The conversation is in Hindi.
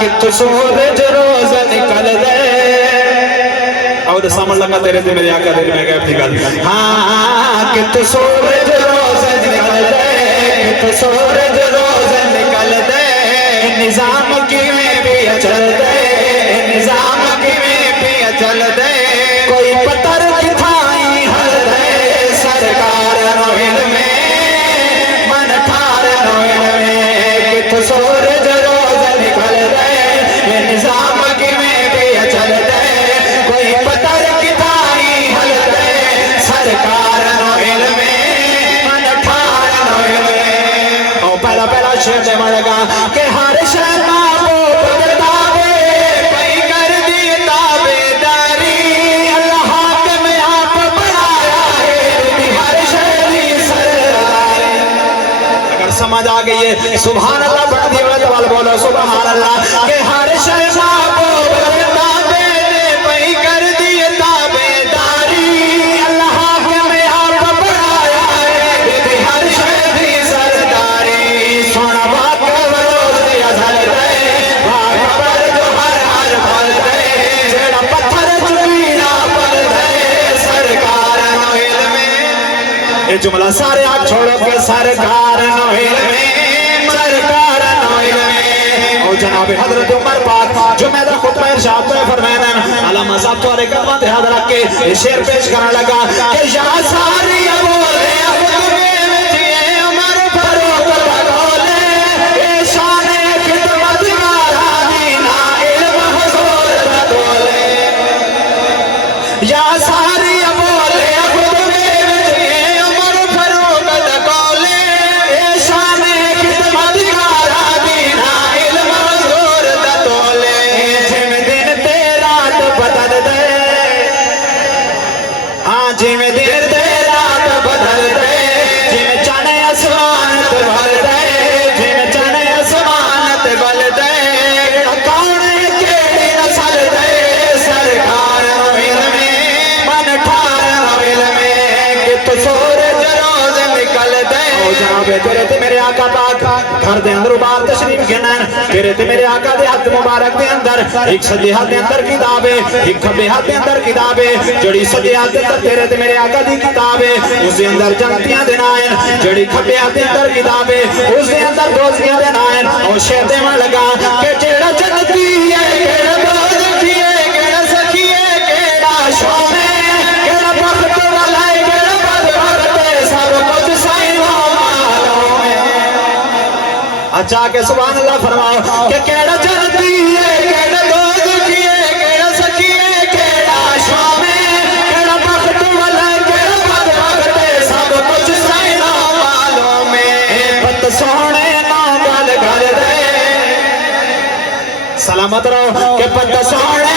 कित सूरज रोज निकल दे और समझ लगा तेरे ते मेरे आका दिल में गैप निकल हाँ कित सूरज रोज निकल दे कित सूरज रोज निकल दे निजाम की में भी चल दे निजाम की में भी चल दे कोई पत्थर किथाई हल दे सरकार नोइन में मन ठार नोइन में कित सूरज रोज निकल दे निजाम की में भी चल दे कोई पत्थर किथाई हल दे सरकार नोइन में मन ठार नोइन में ओ पहला पहला शेर से मड़गा के हर शहर समझ आ गई है सुभान अल्लाह बढ़ दिया वाल बोलो सुभान अल्लाह के हर शय कर दिए ताबेदारी अल्लाह के में आप बढ़ाया है हर शय दी सरदारी सोना बात रोज अजल दे खबर जो हर पल दे जेड़ा पत्थर चुकीना पल दे सरकार नोइल में ये जुमला सारे आप छोड़ो के सरकार नोइल में सरकार नोइल में और जनाब हजरत उमर पाक जो मेरा खुतबा इरशाद में फरमाया अल्लामा साहब तोरे कलमा ते याद रख के शेर पेश करने लगा कि या सारी बोले या सारी तेरे ते मेरे आका पाक घर दे अंदर बाहर तशरीफ गिनन तेरे ते मेरे आका दे हाथ मुबारक दे अंदर एक सज्जे हाथ दे अंदर किताब है एक खब्बे हाथ दे अंदर किताब है जड़ी सज्जे हाथ दे अंदर तेरे ते मेरे आका दी किताब है उस दे अंदर जन्नतियां दे नाम है जड़ी खब्बे हाथ दे अंदर किताब है उस दे अंदर दोज़ियां दे नाम है और शेर दे में लगा कि जेड़ा जन्नती है केड़ा दोज़खी है केड़ा सखी है केड़ा शौमे केड़ा बख्त वाला है केड़ा बदबख्त है सब कुछ साईं अच्छा के सुभान अल्लाह फरमाओ कि केड़ा जन्नती है केड़ा दोज़खी है केड़ा सखी है केड़ा शामे केड़ा बख्त वाला केड़ा बदबख्त है सब कुछ साईं मालूम में बत सोहणे ना गल कर दे सलामत रहो कि बत सोहणे